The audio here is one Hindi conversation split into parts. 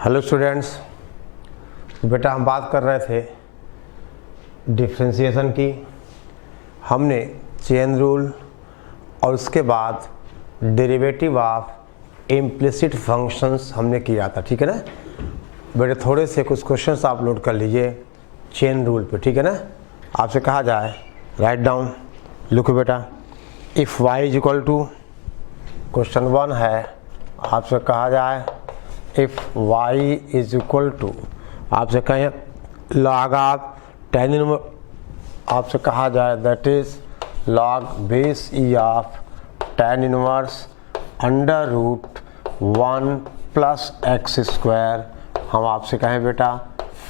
हेलो स्टूडेंट्स, बेटा हम बात कर रहे थे डिफ्रेंशिएशन की। हमने चेन रूल और उसके बाद डेरिवेटिव ऑफ इम्प्लिसिट फंक्शंस हमने किया था, ठीक है ना बेटे। थोड़े से कुछ क्वेश्चंस आप नोट कर लीजिए चेन रूल पे, ठीक है ना। आपसे कहा जाए राइट डाउन, लिखो बेटा, if y is equal to, question 1 है, आपसे कहा जाए if y is equal to, आपसे कहें लॉग ऑफ tan इनवर्स, आपसे कहा जाए that is log base e of tan inverse under root 1 plus x square. हम आपसे कहें बेटा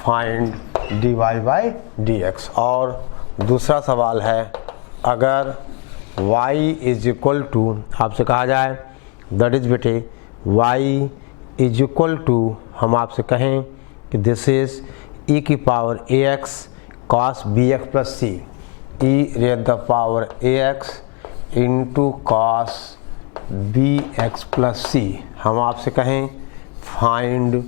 फाइंड dy बाई dx। और दूसरा सवाल है अगर y इज इक्वल टू, आपसे कहा जाए दैट इज बेटे y इज इक्वल टू, हम आपसे कहें कि दिस इज e की power ax cos bx plus c, e raise the power ax into cos bx plus c। हम आपसे कहें फाइंड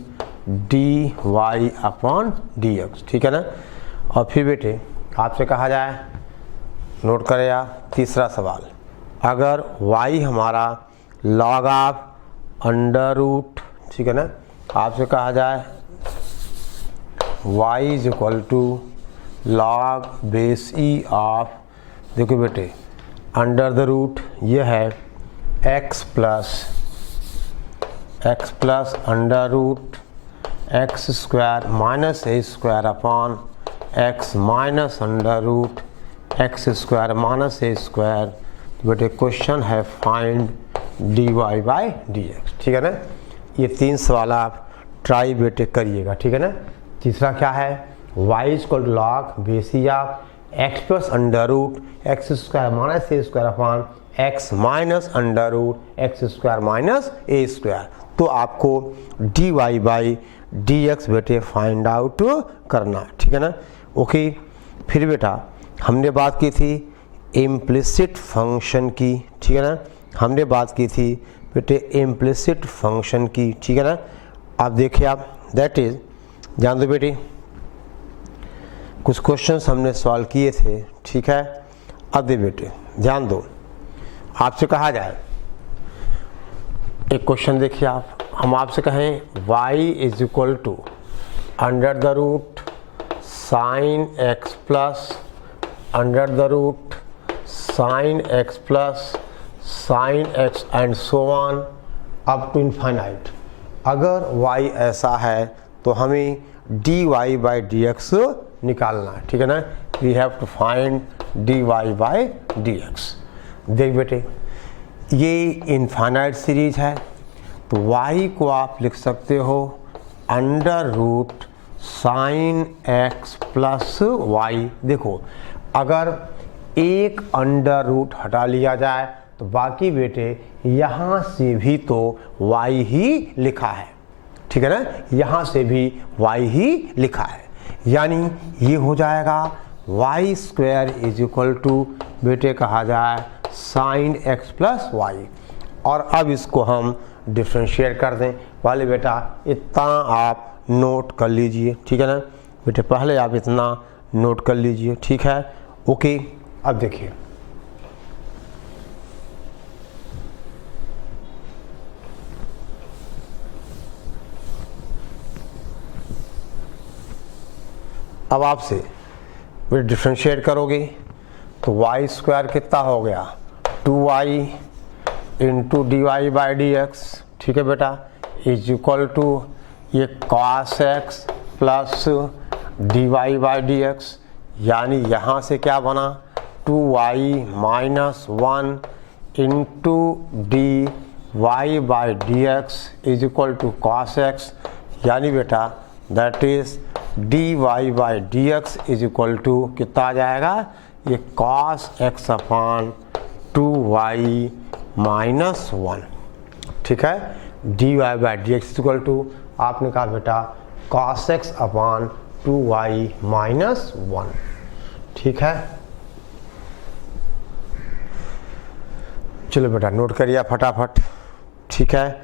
dy अपॉन dx, ठीक है ना। और फिर बेटे आपसे कहा जाए, नोट करें आप, तीसरा सवाल, अगर y हमारा लॉग ऑफ अंडर रूट, ठीक है ना, आपसे कहा जाए y is equal to log base e of, देखो बेटे अंडर द रूट ये है x plus under root x square minus a square upon x minus under root x square minus a square. बेटे क्वेश्चन है फाइंड dy बाई dx, ठीक है ना। ये 3 सवाल आप ट्राई बेटे करिएगा, ठीक है ना। तीसरा क्या है, y is equal to log base e of x plus under root x square minus a square upon x minus under root x square minus a square. तो आपको dy बाई dx बेटे फाइंड आउट करना, ठीक है ना। ओके, फिर बेटा हमने बात की थी इम्प्लिसिट फंक्शन की, ठीक है ना। हमने बात की थी बेटे इम्प्लिसिट फंक्शन की, ठीक है ना। आप देखिए आप, दैट इज, जान दो बेटे कुछ क्वेश्चंस हमने सॉल्व किए थे, ठीक है। अब दे बेटे ध्यान दो, आपसे कहा जाए एक क्वेश्चन देखिए आप, हम आपसे कहें y is equal to under the root sine x plus under the root sine x plus sine x and so on up to infinite. अगर y ऐसा है तो हमें dy बाई dx निकालना है, ठीक है ना। We have to find dy by dx। देख बेटे ये इनफाइनाइट सीरीज है तो y को आप लिख सकते हो under root sine x plus y. देखो अगर एक अंडर रूट हटा लिया जाए तो बाकी बेटे यहाँ से भी तो y ही लिखा है, ठीक है ना, यहाँ से भी y ही लिखा है, यानी ये हो जाएगा y square is equal to बेटे कहा जाए साइन एक्स प्लस वाई। और अब इसको हम डिफ्रेंशिएट कर दें वाले बेटा, इतना आप नोट कर लीजिए, ठीक है ना बेटे, पहले आप इतना नोट कर लीजिए, ठीक है। ओके, अब देखिए अब आपसे फिर डिफ्रेंशिएट करोगे तो y स्क्वायर कितना हो गया 2y into d y by d x, ठीक है बेटा, इज इक्वल टू ये cos x plus d y by d x, यानी यहाँ से क्या बना 2y minus 1 into d y by d x is equal to cos x, यानी बेटा that is dy by d x is equal to कितना आ जाएगा, ये cos x upon 2y minus 1, ठीक है। dy by d x is equal to आपने कहा बेटा cos x upon 2y minus 1, ठीक है। चलो बेटा नोट करिए फटाफट, ठीक है।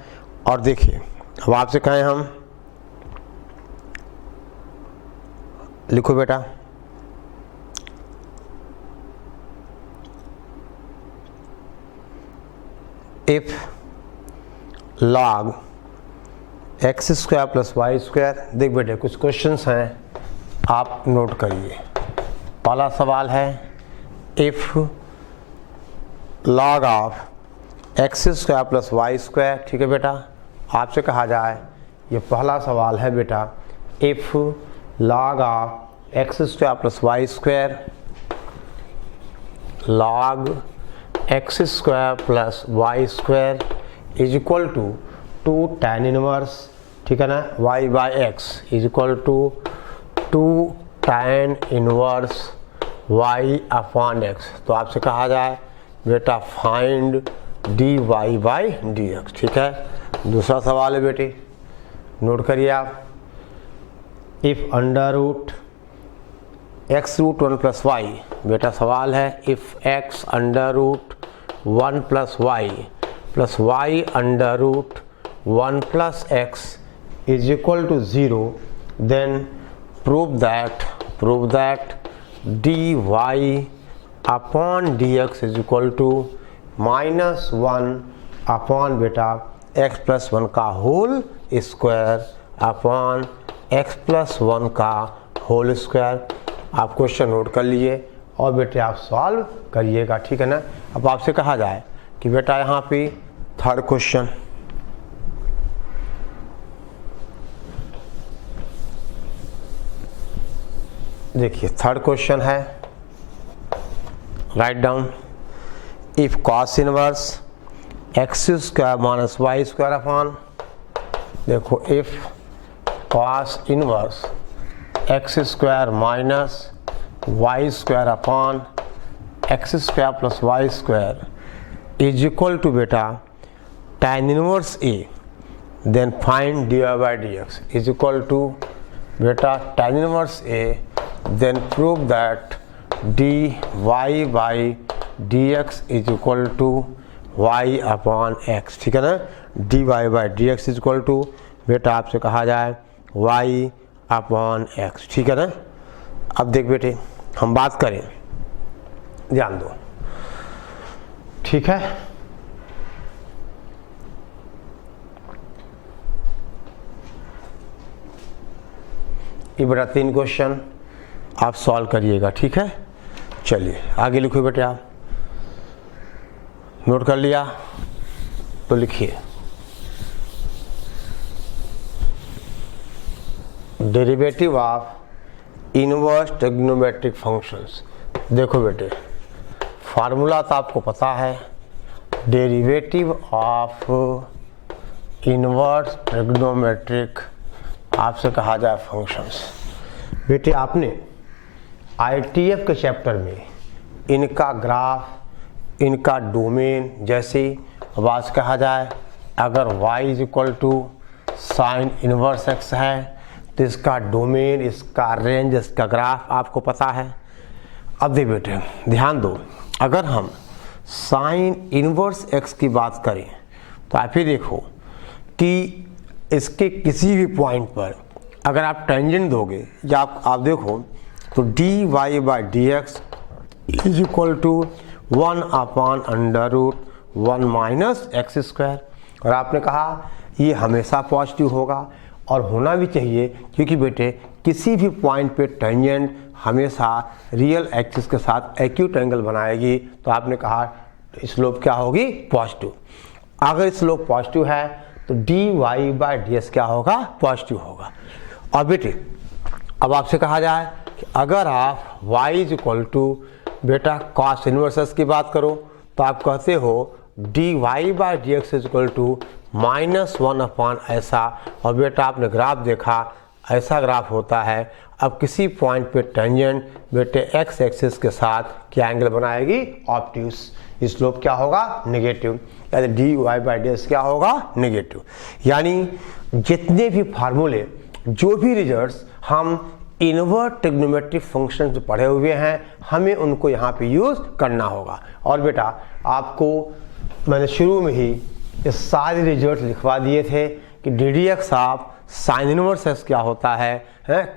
और देखिए अब आपसे कहें हम लिखो बेटा, if log x square plus y square. देख बेटे कुछ क्वेश्चंस हैं, आप नोट करिए। पहला सवाल है if log of x square plus y square. ठीक है बेटा, आपसे कहा जाए, ये पहला सवाल है बेटा, if log of x square plus y square, log x square plus y square is equal to 2 tan inverse, ठीक है ना, y by x is equal to 2 tan inverse y upon x. तो आपसे कहा जाए बेटा फाइंड dy बाई dx। ठीक है, दूसरा सवाल है बेटे, नोट करिए आप, if under root x root 1 plus y. बेटा सवाल है if x under root 1 plus y under root 1 plus x is equal to 0, then prove that dy upon dx is equal to -1 upon बेटा x प्लस 1 का whole square upon x plus 1 का होल स्क्वायर। आप क्वेश्चन नोट कर लिए और बेटे आप सॉल्व करिएगा। ठीक है ना। अब आपसे कहा जाए कि बेटा यहाँ पे थर्ड क्वेश्चन, देखिए थर्ड क्वेश्चन है, write down, if cos inverse x square minus y square upon, देखो if cos inverse x square minus y square upon x square plus y square is equal to बेटा tan inverse a, then find dy by dx is equal to बेटा tan inverse a, then prove that dy by dx is equal to y upon x। ठीक है ना, dy by dx is equal to बेटा आपसे कहा जाए y अपॉन x। ठीक है ना। अब देख बेटे हम बात करें, ध्यान दो, ठीक है, ये बेटा 3 क्वेश्चन आप सॉल्व करिएगा। ठीक है, चलिए आगे लिखो बेटे, आप नोट कर लिया तो लिखिए, derivative of inverse trigonometric functions. देखो बेटे फार्मूला तो आपको पता है, डेरिवेटिव ऑफ इनवर्स ट्रिग्नोमेट्रिक आपसे कहा जाए फंक्शंस। बेटे आपने ITF के चैप्टर में इनका ग्राफ, इनका डोमेन, जैसे अब कहा जाए अगर y is equal to sine inverse x है तो इसका डोमेन, इसका रेंज, इसका ग्राफ आपको पता है। अब देख बेटे ध्यान दो, अगर हम साइन इनवर्स x की बात करें तो आप ही देखो कि इसके किसी भी पॉइंट पर अगर आप टेंजेंट दोगे या आप देखो तो dy by dx is equal to 1 upon under root 1 minus x square. और आपने कहा ये हमेशा पॉजिटिव होगा और होना भी चाहिए, क्योंकि बेटे किसी भी पॉइंट पे टेंजेंट हमेशा रियल एक्सिस के साथ एक्यूट एंगल बनाएगी। तो आपने कहा स्लोप क्या होगी, पॉजिटिव। अगर स्लोप पॉजिटिव है तो dy बाई ds क्या होगा, पॉजिटिव होगा। और बेटे अब आपसे कहा जाए कि अगर आप y इज इक्वल टू बेटा कॉस इनवर्स की बात करो तो आप कहते हो dy by dx is equal to -1 upon ऐसा। और बेटा आपने ग्राफ देखा, ऐसा ग्राफ होता है। अब किसी पॉइंट पे टेंजेंट बेटे x एक्सिस के साथ क्या एंगल बनाएगी, ऑब्ट्यूस। स्लोप क्या होगा, नेगेटिव, यानी dy बाई ds क्या होगा, नेगेटिव। यानी जितने भी फार्मूले, जो भी रिजल्ट्स हम इनवर्ट ट्रिग्नोमेट्रिक फंक्शन जो पढ़े हुए हैं, हमें उनको यहाँ पे यूज़ करना होगा। और बेटा आपको मैंने शुरू में ही ये सारे रिजल्ट लिखवा दिए थे कि कि d d x of sine inverse x क्या होता है,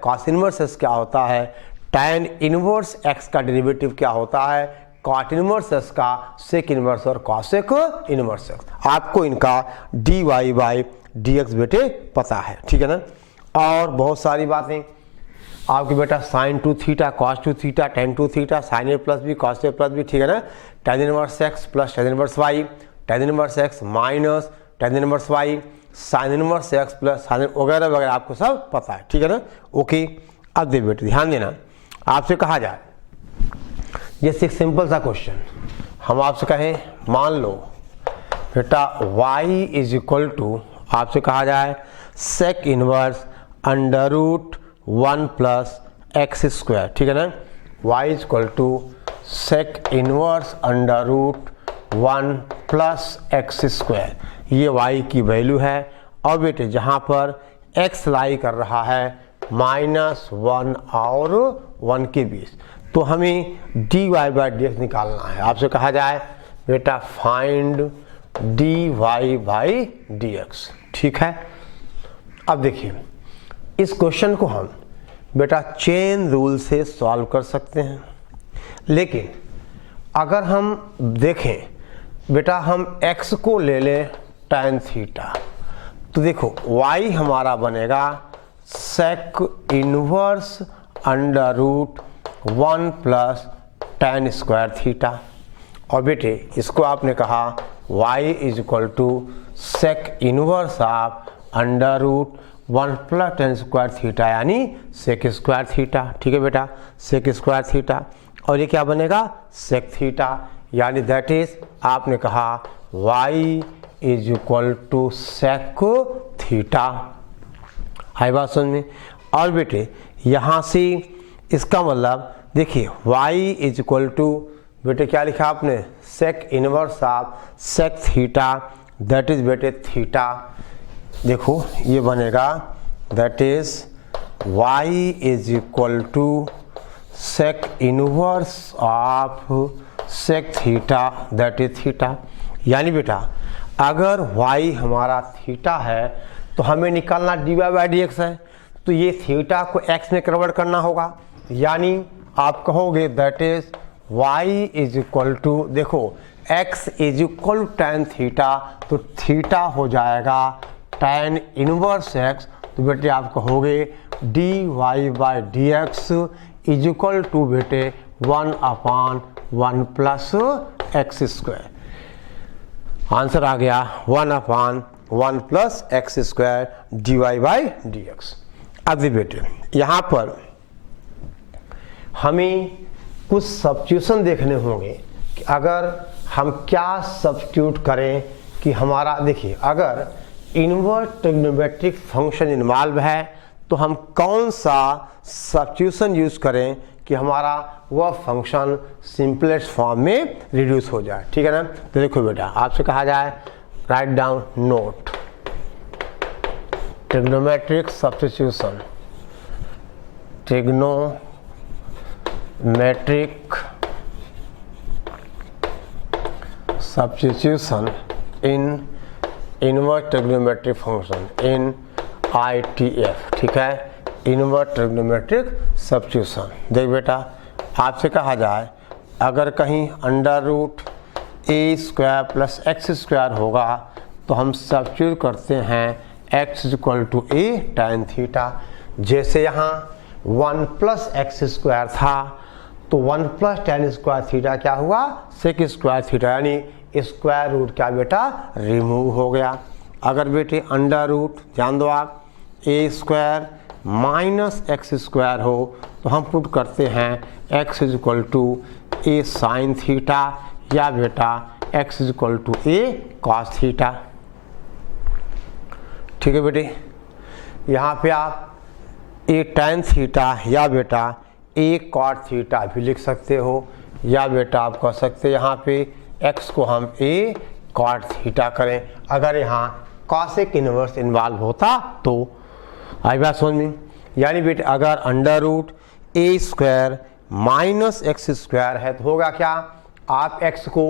कॉस इनवर्स एक्स क्या होता है, टैन इनवर्स एक्स का डेरिवेटिव क्या होता है, कॉट इनवर्स एक्स का सेक इनवर्स और कॉसेक इनवर्स एक्स। आपको इनका d y by d x बेटे पता है, ठीक है ना। और बहुत सारी बातें आपके बेटा sine two theta, cos two theta, tan two theta, sine a plus b, cos a plus b, ठीक है ना। Tan inverse x plus tan inverse y, tan inverse x minus tan inverse y, sine inverse x plus sine वगैरह वगैरह आपको सब पता है, ठीक है ना। ओके, अब दे बेटे ध्यान देना, आपसे कहा जाए जैसे एक सिंपल सा क्वेश्चन हम आपसे कहें, मान लो बेटा y इज इक्वल टू, आपसे कहा जाए sec inverse under root 1 plus x square, ठीक है ना। y is equal to sec inverse under root 1 plus x square, ये y की वैल्यू है। और बेटे जहाँ पर x लाई कर रहा है -1 और 1 के बीच, तो हमें dy बाई डी एक्स निकालना है। आपसे कहा जाए बेटा find dy by d x, ठीक है। अब देखिए इस क्वेश्चन को हम बेटा चेन रूल से सॉल्व कर सकते हैं, लेकिन अगर हम देखें बेटा हम x को ले लें tan थीटा, तो देखो y हमारा बनेगा sec inverse under root 1 plus tan square theta. और बेटे इसको आपने कहा y is equal to sec inverse of under root 1 plus tan square theta, यानी सेक स्क्वायर थीटा, ठीक है बेटा, सेक स्क्वायर थीटा। और ये क्या बनेगा सेक थीटा, यानी दैट इज आपने कहा y is equal to sec theta. है बात समझ में। और बेटे यहाँ से इसका मतलब देखिए y इज इक्वल टू बेटे क्या लिखा आपने sec inverse of sec theta, that is बेटे थीटा। देखो ये बनेगा that is y is equal to sec inverse of sec theta, that is theta. यानी बेटा अगर y हमारा थीटा है तो हमें निकालना dy बाई डी एक्स है, तो ये थीटा को x में कन्वर्ट करना होगा, यानी आप कहोगे that is y is equal to, देखो x is equal tan theta, तो थीटा हो जाएगा टैन इनवर्स x, तो बेटे आप कहोगे dy by d x is equal to बेटे 1/1 प्लस एक्स स्क्वायर। आंसर आ गया 1/1 plus x square d y by d x. अब बेटे यहाँ पर हमें कुछ सब्स्टिट्यूशन देखने होंगे कि अगर हम क्या सब्स्टिट्यूट करें कि हमारा, देखिए अगर इनवर्स ट्रिग्नोमेट्रिक फंक्शन इन्वॉल्व है तो हम कौन सा सब्स्टिट्यूशन यूज करें कि हमारा वह फंक्शन सिंपलेस्ट फॉर्म में रिड्यूस हो जाए, ठीक है ना। तो देखो बेटा आपसे कहा जाए write down note trigonometric substitution, trigonometric substitution in inverse trigonometric function in ITF, ठीक है, इनवर्स ट्रिग्नोमेट्रिक सब्स्टिट्यूशन। देख बेटा आपसे कहा जाए अगर कहीं under root a square plus x square होगा तो हम सब्स्टिट्यूट करते हैं x is equal to a tan theta. जैसे यहाँ 1 प्लस एक्स स्क्वायर था तो 1 प्लस टैन स्क्वायर थीटा क्या हुआ सेक स्क्वायर थीटा, यानी स्क्वायर रूट क्या बेटा रिमूव हो गया। अगर बेटे अंडर रूट ध्यान दो आप a square minus x square हो तो हम पुट करते हैं x is equal to a sine theta या बेटा x is equal to a cos theta, ठीक है बेटे। यहाँ पे आप ए टैन थीटा या बेटा ए कॉट थीटा भी लिख सकते हो, या बेटा आप कह सकते हैं यहाँ पे x को हम ए कॉट थीटा करें। अगर यहाँ कॉसेक इनवर्स इन्वॉल्व होता तो आई बात समझ में। यानी बेटे अगर under root a square minus x square है तो होगा क्या, आप x को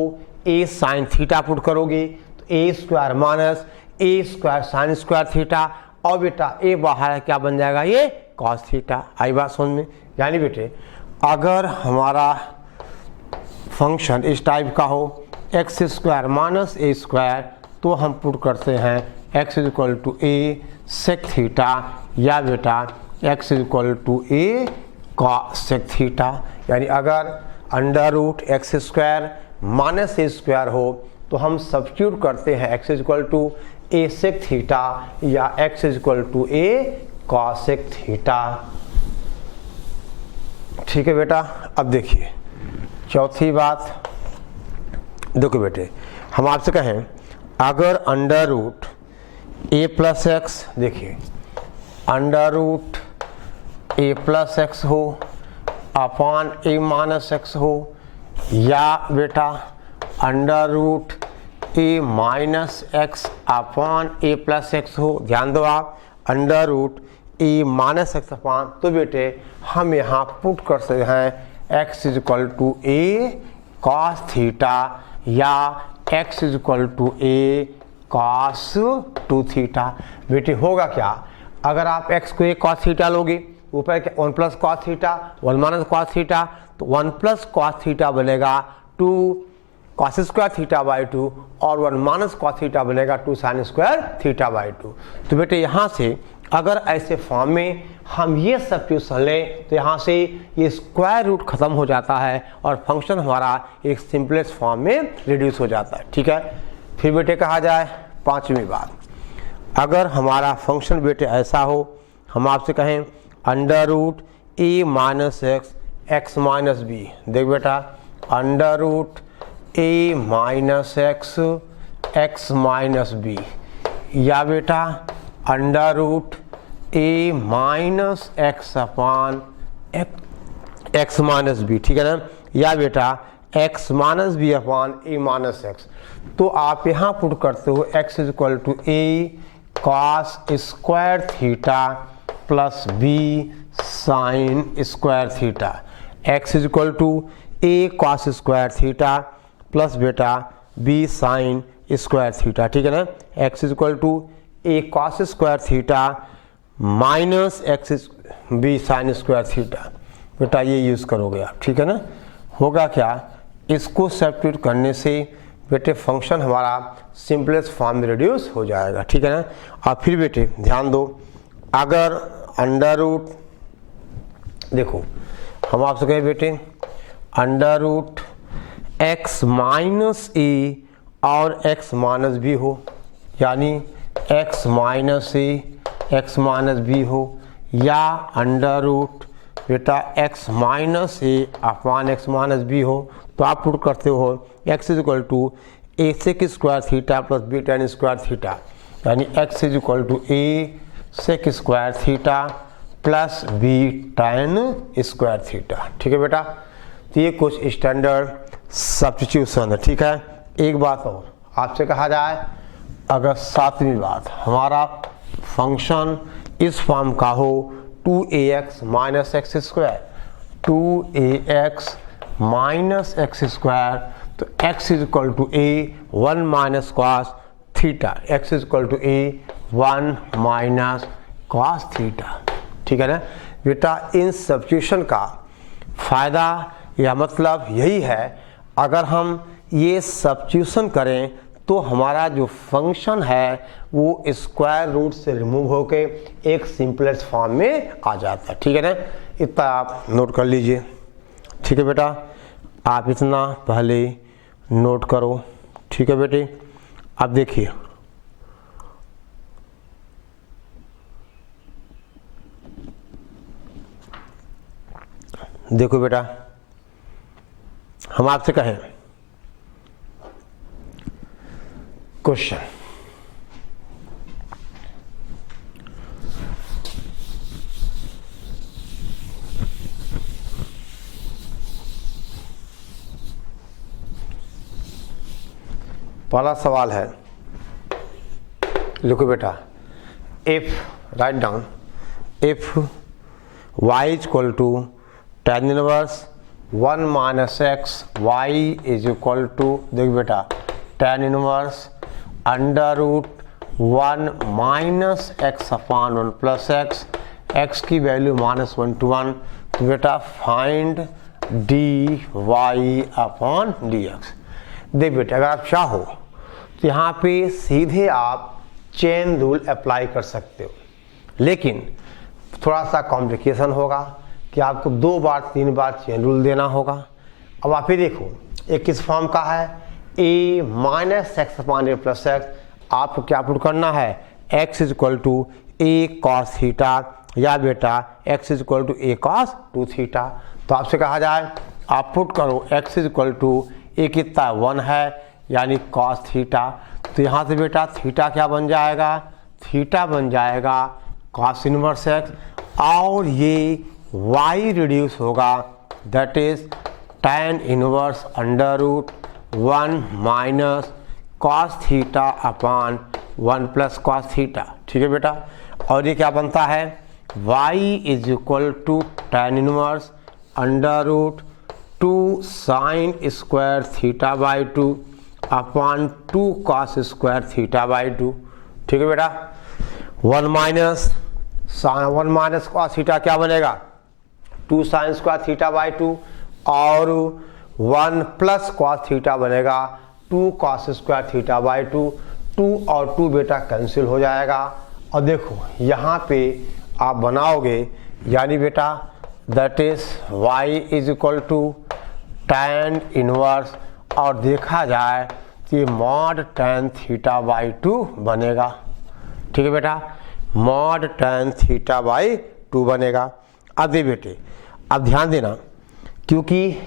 ए साइन थीटा पुट करोगे तो ए square minus a square sine square theta, और बेटा ए बाहर है क्या बन जाएगा ये कॉस थीटा। आई बात समझ में। यानी बेटे अगर हमारा फंक्शन इस टाइप का हो x square minus a square, तो हम पुट करते हैं x is equal to a sec theta, या बेटा x is equal to a cosec theta. यानी अगर under root x square minus a square हो तो हम सब्स्टिट्यूट करते हैं x is equal to a sec theta या x is equal to a cosec theta. ठीक है बेटा। अब देखिए चौथी बात, देखो बेटे हम आपसे कहें अगर under root a plus x, देखिए under root a plus x हो अपॉन ए माइनस एक्स हो, या बेटा under root a minus x upon a plus x हो। ध्यान दो आप, under root a minus x upon, तो बेटे हम यहाँ पुट कर सकते हैं x is equal to a cos theta या x is equal to a cos two theta. बेटे होगा क्या, अगर आप x को ए कॉस थीटा लोगे, ऊपर क्या 1 plus cos theta 1 minus cos theta, तो 1 प्लस कॉस थीटा बनेगा 2 कॉस स्क्वायर थीटा बाई 2, और 1 माइनस कॉस थीटा बनेगा 2 साइन स्क्वायर थीटा बाई 2। तो बेटे यहाँ से अगर ऐसे फॉर्म में हम ये सब्स्टिट्यूशन लें तो यहाँ से ये स्क्वायर रूट खत्म हो जाता है और फंक्शन हमारा एक सिंपलेस्ट फॉर्म में रिड्यूस हो जाता है। ठीक है। फिर बेटे कहा जाए पांचवी बात, अगर हमारा फंक्शन बेटे ऐसा हो, हम आपसे कहें under root a minus x x minus b. देख बेटा under root a minus x x minus b, या बेटा under root a minus x upon x minus b. ठीक है ना, या बेटा x minus b upon a minus x. तो आप यहाँ पुट करते हो x is equal to a cos square theta plus b sine square theta, x is equal to a cos square theta plus बेटा बी साइन स्क्वायर थीटा। ठीक है ना, x is equal to a cos square theta minus x b sine square theta. बेटा ये यूज़ करोगे आप। ठीक है ना, होगा क्या, इसको सब्स्टिट्यूट करने से बेटे फंक्शन हमारा सिंपलेस्ट फॉर्म में रिड्यूस हो जाएगा। ठीक है ना। और फिर बेटे ध्यान दो, अगर अंडर रूट, देखो हम आपसे कहें बेटे under root x minus a और एक्स माइनस बी हो, यानी x minus a x minus b हो, या अंडर रूट बेटा x minus a upon x minus b हो, तो आप पुट करते हो x is equal to a sec square theta plus b tan square theta, यानी x is equal to a sec square theta plus b tan square theta. ठीक है बेटा, तो ये कुछ स्टैंडर्ड सब्स्टिट्यूशन है। ठीक है। एक बात और आपसे कहा जाए, अगर सातवीं बात हमारा फंक्शन इस फॉर्म का हो 2ax minus x square, 2ax minus x square, तो x is equal to a 1 minus cos theta, x is equal to a 1 minus cos theta. ठीक है ना बेटा, इन सब्स्टिट्यूशन का फायदा या मतलब यही है, अगर हम ये सब्स्टिट्यूशन करें तो हमारा जो फंक्शन है वो स्क्वायर रूट से रिमूव होके एक सिंपलेस्ट फॉर्म में आ जाता है। ठीक है ना, इतना आप नोट कर लीजिए। ठीक है बेटा, आप इतना पहले नोट करो। ठीक है बेटे, अब देखिए देखो बेटा, हम आपसे कहें क्वेश्चन, पहला सवाल है, लिखो बेटा, if write down if y is equal to tan inverse 1 minus x, y is equal to, देख बेटा tan inverse under root 1 minus x upon 1 plus x, x की वैल्यू -1 to 1। तो बेटा find d y upon d x. देख बेटा अगर आप चाहो तो यहाँ पे सीधे आप चेन रूल अप्लाई कर सकते हो, लेकिन थोड़ा सा कॉम्प्लिकेशन होगा कि आपको 2 बार 3 बार चेन रूल देना होगा। अब आप ही देखो एक किस फॉर्म का है, a minus x upon a plus x. आपको क्या पुट करना है, x equal to a cos theta, या बेटा x equal to a cos 2 theta. तो आपसे कहा जाए आप पुट करो x इक्वल टू ए कितना 1 है यानी कॉस थीटा। तो यहाँ से बेटा थीटा क्या बन जाएगा, थीटा बन जाएगा कॉस इनवर्स एक्स, और ये y रिड्यूस होगा that is tan inverse under root 1 minus cos theta upon 1 plus cos theta. ठीक है बेटा, और ये क्या बनता है, y is equal to tan inverse under root 2 sine square theta by 2 upon 2 cos square theta by 2। ठीक है बेटा, 1 माइनस कॉस थीटा क्या बनेगा, 2 साइन स्क्वायर थीटा बाई 2, और 1 प्लस कॉस थीटा बनेगा 2 कॉस स्क्वायर थीटा बाई 2। 2 और 2 बेटा कैंसिल हो जाएगा, और देखो यहाँ पे आप बनाओगे यानी बेटा that is y is equal to tan inverse, और देखा जाए तो ये मॉड tan थीटा बाई 2 बनेगा। ठीक है बेटा, मॉड tan थीटा बाई 2 बनेगा। अब दे बेटे अब ध्यान देना, क्योंकि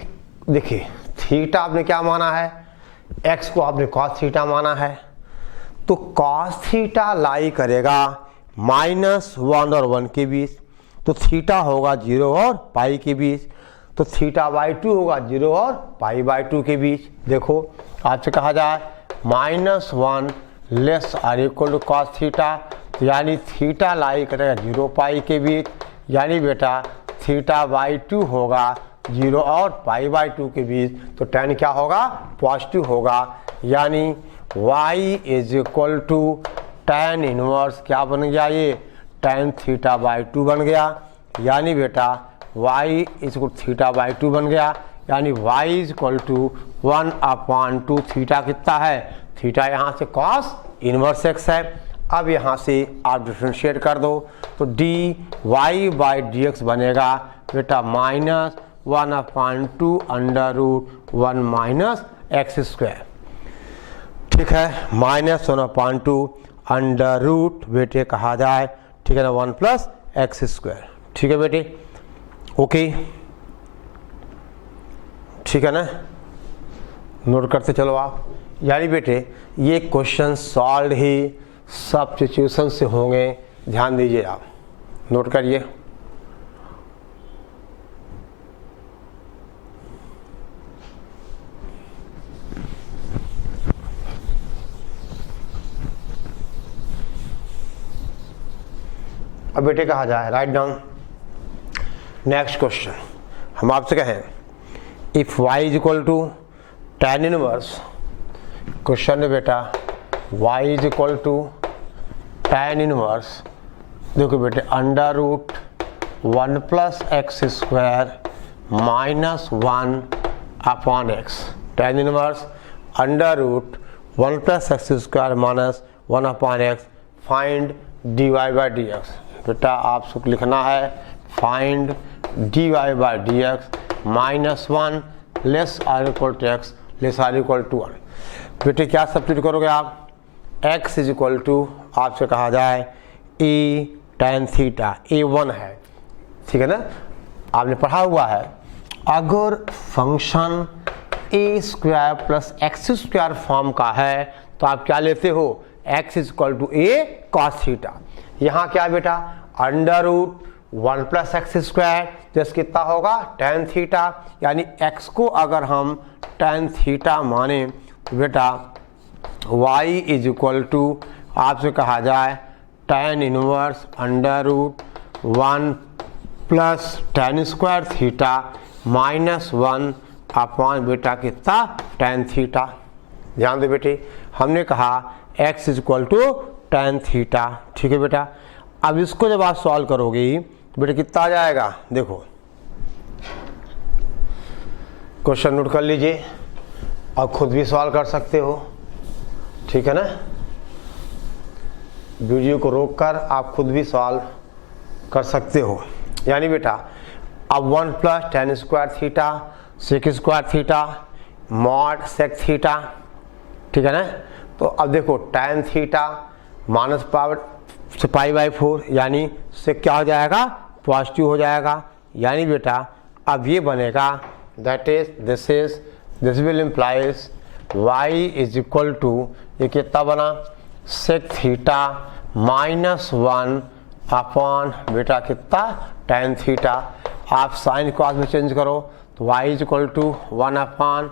देखिए थीटा आपने क्या माना है, x को आपने cos थीटा माना है, तो cos थीटा लाई करेगा -1 और 1 के बीच, तो थीटा होगा 0 और पाई के बीच, तो थीटा बाई 2 होगा 0 और पाई बाई 2 के बीच। देखो आपसे कहा जाए -1 less or equal to cos theta, तो यानी थीटा लाई करेगा 0 पाई के बीच, यानी बेटा थीटा बाई 2 होगा 0 और पाई बाई 2 के बीच, तो tan क्या होगा, पॉजिटिव होगा, यानी y is equal to tan inverse क्या बन गया, ये tan थीटा बाई 2 बन गया, यानी बेटा y is equal theta by 2 बन गया, यानी y is equal to 1 upon 2 theta कितना है, थीटा यहाँ से cos इनवर्स x है। अब यहाँ से आप डिफ्रेंशिएट कर दो तो d y by d x बनेगा बेटा -1 upon 2 under root 1 minus x square. ठीक है, -1 अपान 2 अंडर रूट बेटे कहा जाए, ठीक है ना, 1 प्लस एक्स स्क्वायर। ठीक है बेटे, ओके, ठीक है ना, नोट करते चलो आप। यानी बेटे ये क्वेश्चन सॉल्व ही सब्स्टिट्यूशन से होंगे, ध्यान दीजिए आप, नोट करिए। अब बेटे कहा जाए राइट डाउन। नेक्स्ट क्वेश्चन हम आपसे कहें if y is equal to tan inverse, question है बेटा y is equal to tan inverse, देखो बेटे under root 1 plus x square -1 upon x, tan inverse under root 1 plus x square -1 upon x, find d y by d x. बेटा आपको लिखना है find d y by d x -1 less or equal to x less or equal to 1। बेटे क्या सब्स्टिट्यूट करोगे आप, x इज इक्वल टू आपसे कहा जाए e tan थीटा, ए 1 है, ठीक है ना, आपने पढ़ा हुआ है। अगर function a square plus x square form का है तो आप क्या लेते हो, x is equal to a cos theta. यहाँ क्या बेटा under root 1 plus x square जैसे कितना होगा tan थीटा, यानी x को अगर हम tan थीटा माने तो बेटा y इज इक्वल टू आपसे कहा जाए tan inverse under root 1 plus tan square theta -1 upon बेटा कितना tan थीटा। ध्यान दो बेटे, हमने कहा x is equal to tan theta. ठीक है बेटा, अब इसको जब आप सॉल्व करोगे बेटा कितना आ जाएगा, देखो क्वेश्चन नोट कर लीजिए और खुद भी सॉल्व कर सकते हो। ठीक है ना, वीडियो को रोककर आप खुद भी सॉल्व कर सकते हो। यानी बेटा अब 1 + tan square theta sec square theta mod sec theta. ठीक है ना, तो अब देखो tan थीटा माइनस पावर से π/4 यानी से क्या हो जाएगा, पॉजिटिव हो जाएगा। यानी बेटा अब ये बनेगा that is this will implies y is equal to, ये कितना बना, sec थीटा -1 अपॉन बेटा कितना tan थीटा। आप साइन कॉस में चेंज करो तो y is equal to 1 upon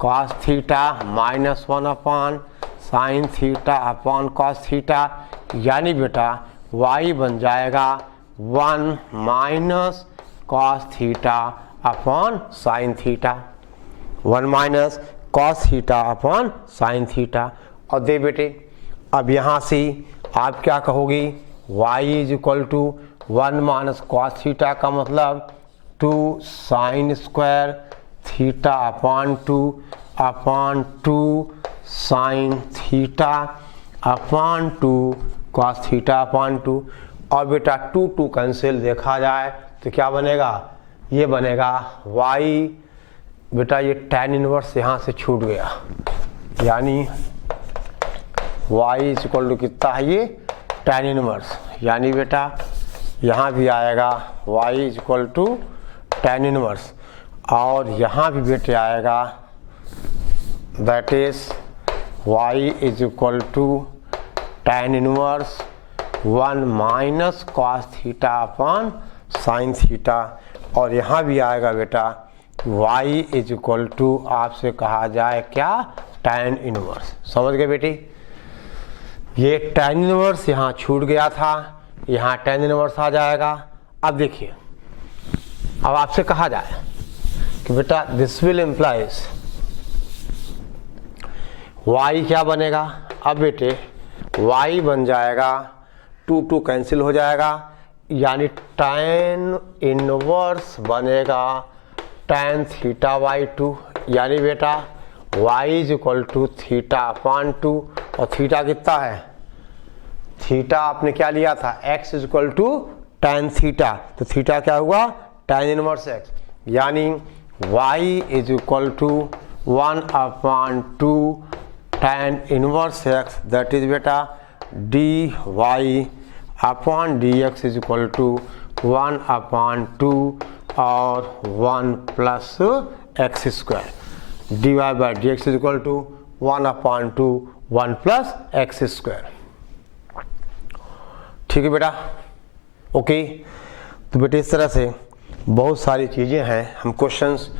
cos theta -1 upon sine theta upon cos theta. यानी बेटा y बन जाएगा 1 minus cos theta upon sine theta, 1 minus cos theta upon sine theta. और दे बेटे अब यहाँ से आप क्या कहोगे, y is equal to 1 minus cos theta का मतलब 2 sine square theta upon 2 sine theta upon 2 cos theta upon 2। और बेटा 2 कैंसिल देखा जाए तो क्या बनेगा, ये बनेगा y, बेटा ये tan इनवर्स यहाँ से छूट गया, यानी y इज इक्वल टू कितना है, ये tan इनवर्स। यानी बेटा यहाँ भी आएगा y is equal to tan inverse, और यहाँ भी बेटे आएगा that is y is equal to tan inverse 1 minus cos theta upon sine theta. और यहाँ भी आएगा बेटा y इज इक्वल टू, आपसे कहा जाए क्या, tan इनवर्स। समझ गए बेटी, ये tan इनवर्स यहाँ छूट गया था, यहाँ tan इनवर्स आ जाएगा। अब देखिए, अब आपसे कहा जाए कि बेटा दिस विल इम्प्लाइज y क्या बनेगा। अब बेटे y बन जाएगा 2 कैंसिल हो जाएगा, यानी tan इनवर्स बनेगा tan θ/2। यानी बेटा y is equal to theta upon 2, और थीटा कितना है, थीटा आपने क्या लिया था, x is equal to tan theta, तो थीटा क्या हुआ, tan इनवर्स x। यानी y is equal to 1 upon 2 tan inverse x, that is बेटा dy upon dx is equal to 1 upon 2 और 1 plus x square, dy by dx is equal to 1 upon 2 1 plus x square. ठीक है बेटा, ओके। तो बेटे इस तरह से बहुत सारी चीज़ें हैं, हम क्वेश्चंस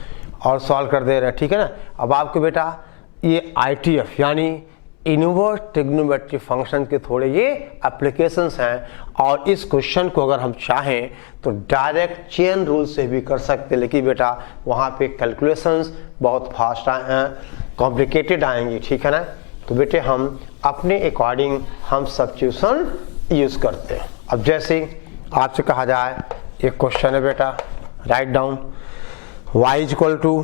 और सॉल्व कर दे रहे हैं। ठीक है ना, अब आपको बेटा ये ITF यानी इनवर्स ट्रिग्नोमेट्री फंक्शन के थोड़े ये एप्लीकेशंस हैं, और इस क्वेश्चन को अगर हम चाहें तो डायरेक्ट चेन रूल से भी कर सकते हैं, लेकिन बेटा वहाँ पे कैलकुलेशंस बहुत फास्ट कॉम्प्लिकेटेड आएंगी। ठीक है ना, तो बेटे हम अपने अकॉर्डिंग हम सब्स्टिट्यूशन यूज़ करते हैं। अब जैसे आपसे कहा जाए, एक क्वेश्चन है बेटा, write down y is equal to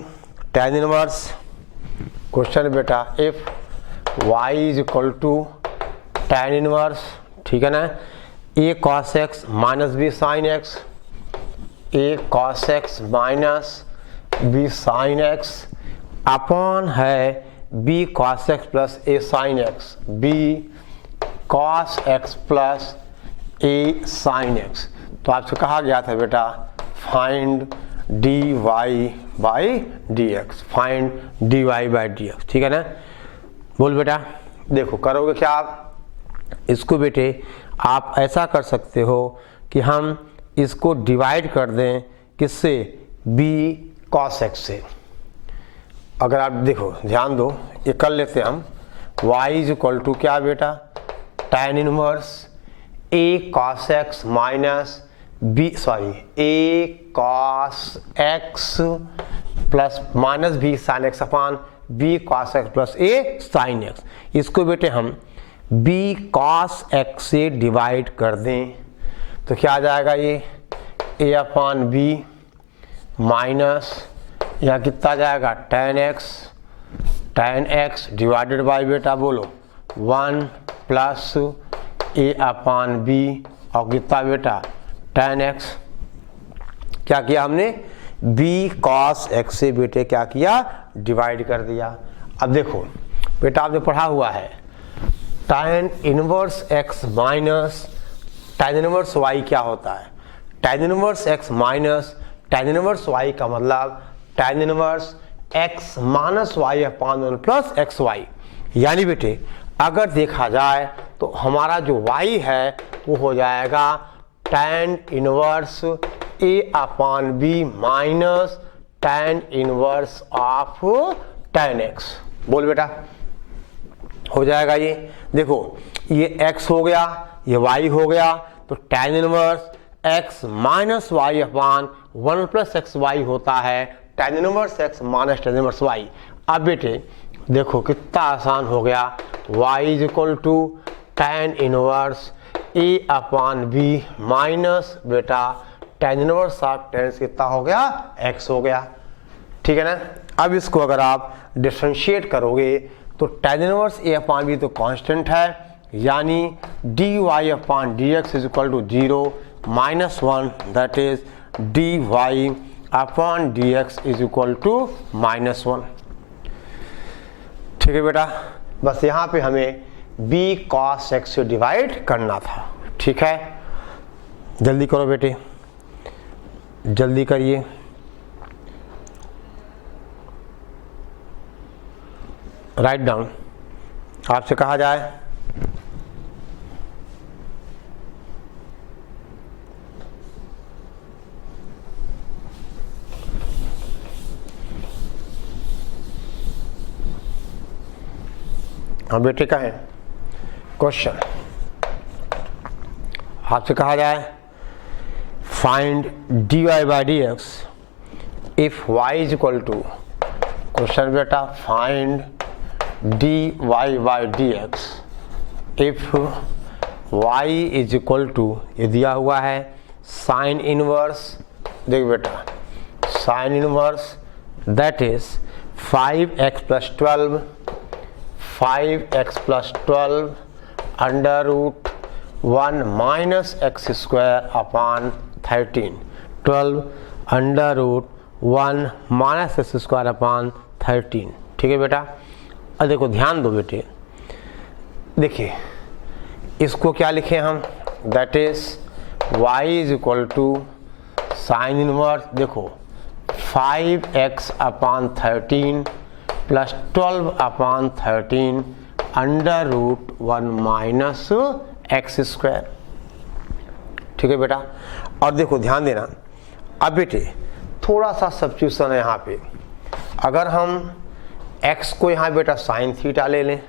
tan inverse, question बेटा if y is equal to tan inverse, ठीक है ना, a cos x minus b sin x, a cos x minus b sin x upon है b cos x plus a sin x, b cos x plus a sin x। तो आपसे कहा गया था बेटा find dy by dx, find dy by dx। ठीक है ना, बोल बेटा, देखो करोगे क्या आप इसको, बेटे आप ऐसा कर सकते हो कि हम इसको डिवाइड कर दें किससे, b cos x से। अगर आप देखो ध्यान दो, ये कर लेते हैं हम, y इज इक्वल टू क्या बेटा, tan inverse a cos x minus a cos x plus minus b sin x upon b cos x plus a sin x। इसको बेटे हम बी कॉस एक्स से डिवाइड कर दें तो क्या आ जाएगा, ये ए अपान बी माइनस यहाँ कितना जाएगा tan x डिवाइडेड बाई बेटा बोलो 1 प्लस ए अपान बी और कितना बेटा tan x। क्या किया हमने, b cos x से बेटे क्या किया, डिवाइड कर दिया। अब देखो बेटा आपने पढ़ा हुआ है tan inverse x minus tan inverse y क्या होता है, tan inverse x minus tan inverse y का मतलब tan inverse x minus y अपान 1 प्लस एक्स वाई। यानी बेटे अगर देखा जाए तो हमारा जो y है वो हो जाएगा tan inverse a upon b minus tan inverse of tan x। बोल बेटा हो जाएगा ये, देखो ये x हो गया ये y हो गया तो tan inverse x minus y upon 1 plus x y होता है tan inverse x minus tan inverse y। अब बेटे देखो कितना आसान हो गया, y is equal to tan inverse a upon b minus बेटा tan इनवर्स ऑफ tan कितना हो गया, x हो गया। ठीक है ना। अब इसको अगर आप डिफरेंशिएट करोगे तो tan inverse a upon b तो कांस्टेंट है, यानी dy upon dx is equal to 0 minus 1 that is dy upon dx is equal to minus 1। ठीक है बेटा, बस यहाँ पे हमें b cos x से डिवाइड करना था। ठीक है, जल्दी करो बेटे, जल्दी करिए। राइट डाउन, आपसे कहा जाए हाँ बेटे का है क्वेश्चन, आपसे कहा जाए find dy by d x if y is equal to, question बेटा find dy by d x if y is equal to, ये दिया हुआ है साइन इनवर्स, देख बेटा sine inverse that is 5x plus 12 5x plus 12 under root 1 minus x square upon 13 12 under root 1 minus x square upon 13। ठीक है बेटा, अब देखो ध्यान दो बेटे, देखिए इसको क्या लिखे हम, that is y is equal to sine inverse, देखो 5x upon 13 plus 12 upon 13 under root 1 minus x square. ठीक है बेटा, और देखो ध्यान देना, अब बेटे थोड़ा सा सब्स्टिट्यूशन है यहाँ पे, अगर हम x को यहाँ बेटा साइन थीटा ले लें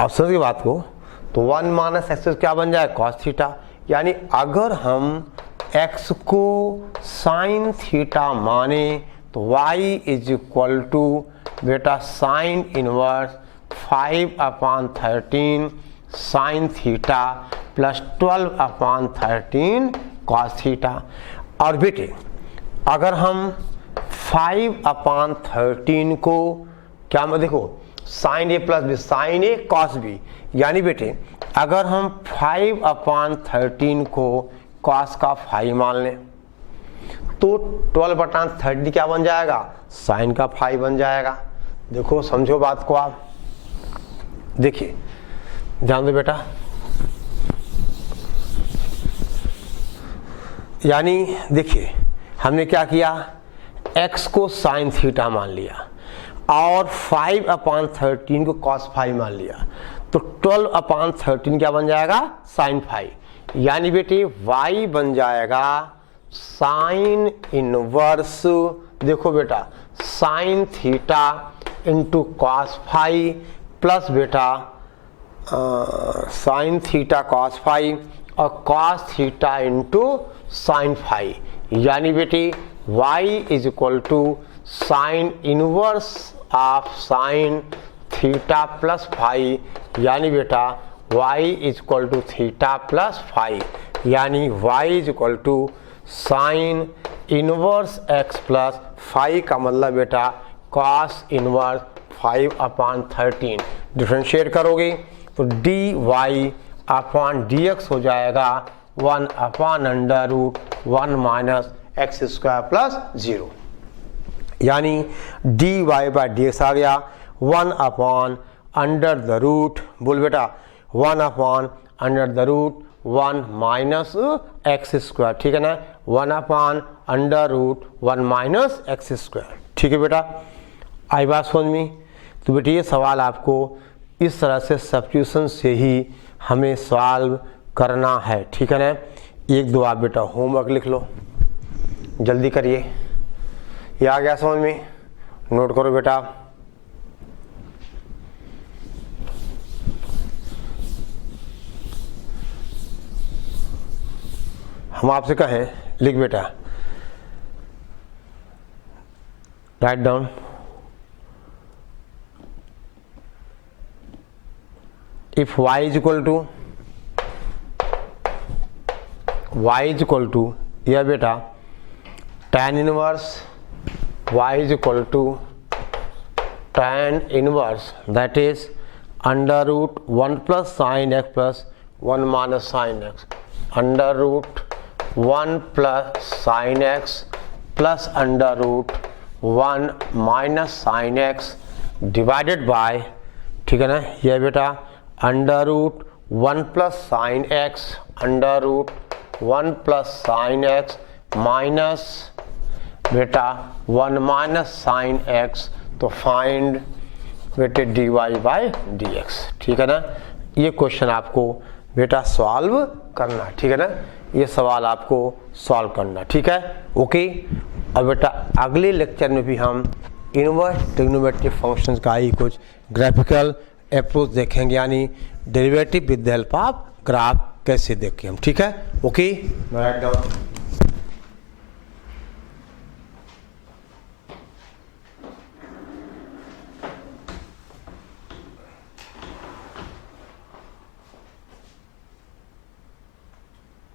ऑप्शन की बात को तो 1 माइनस एक्स क्या बन जाए, कॉस थीटा। यानी अगर हम x को साइन थीटा माने तो y इज इक्वल टू बेटा साइन इनवर्स 5 अपान 13 sign theta plus 12 upon 13 cos theta. और बेटे अगर हम 5 अपान 13 को क्या मैं देखो sign a plus b sign A cos B, यानी बेटे अगर हम 5 अपान 13 को कॉस का 5 मान लें तो 12 बटान 30 क्या बन जाएगा, साइन का 5 बन जाएगा। देखो समझो बात को आप, देखिए ध्यान दो बेटा, यानी देखिए हमने क्या किया, x को साइन थीटा मान लिया और 5 अपान 13 को कॉस 5 मान लिया, तो 12 अपान 13 क्या बन जाएगा, साइन 5। यानी बेटे y बन जाएगा साइन इनवर्स, देखो बेटा sine theta into cos 5 plus बेटा साइन थीटा कॉस 5 और कॉस थीटा इंटू साइन 5। यानी बेटे y is equal to sine inverse of sine theta plus 5 यानी बेटा y equal to theta plus five, यानी y equal to sine inverse x plus five का मतलब बेटा कॉस इनवर्स 5/13। डिफ्रेंशिएट करोगे तो dy अपॉन dx हो जाएगा 1/√1 माइनस एक्स स्क्वायर प्लस 0, यानी dy बाई dx आ गया 1/√, बोल बेटा 1/√1 माइनस एक्स स्क्वायर, ठीक है ना, 1/√1 माइनस एक्स स्क्वायर। ठीक है बेटा, आई बात समझ में? तो बेटा ये सवाल आपको इस तरह से सब्स्टिट्यूशन से ही हमें सॉल्व करना है, ठीक है ना। एक दो आप बेटा होमवर्क लिख लो, जल्दी करिए। ये आ गया समझ में? नोट करो बेटा। हम आपसे कहें लिख बेटा, write down if y is equal to यह बेटा tan inverse y is equal to tan inverse that is √1 plus sin x plus 1 minus sin x, √1 plus sin x plus √1 minus sin x divided by, ठीक है ना, यह बेटा √1 plus sin x, √1 plus sin x minus बेटा 1 माइनस sin x, तो फाइंड बेटे dy बाई dx, ठीक है ना। ये क्वेश्चन आपको बेटा सॉल्व करना, ठीक है ना, ये सवाल आपको सॉल्व करना, ठीक है, ओके। और बेटा अगले लेक्चर में भी हम इनवर्स ट्रिग्नोमेट्रिक फंक्शंस का ही कुछ ग्राफिकल अप्रोच देखेंगे, यानी derivative with the help of graph कैसे देखें हम, ठीक है, ओके। Write down.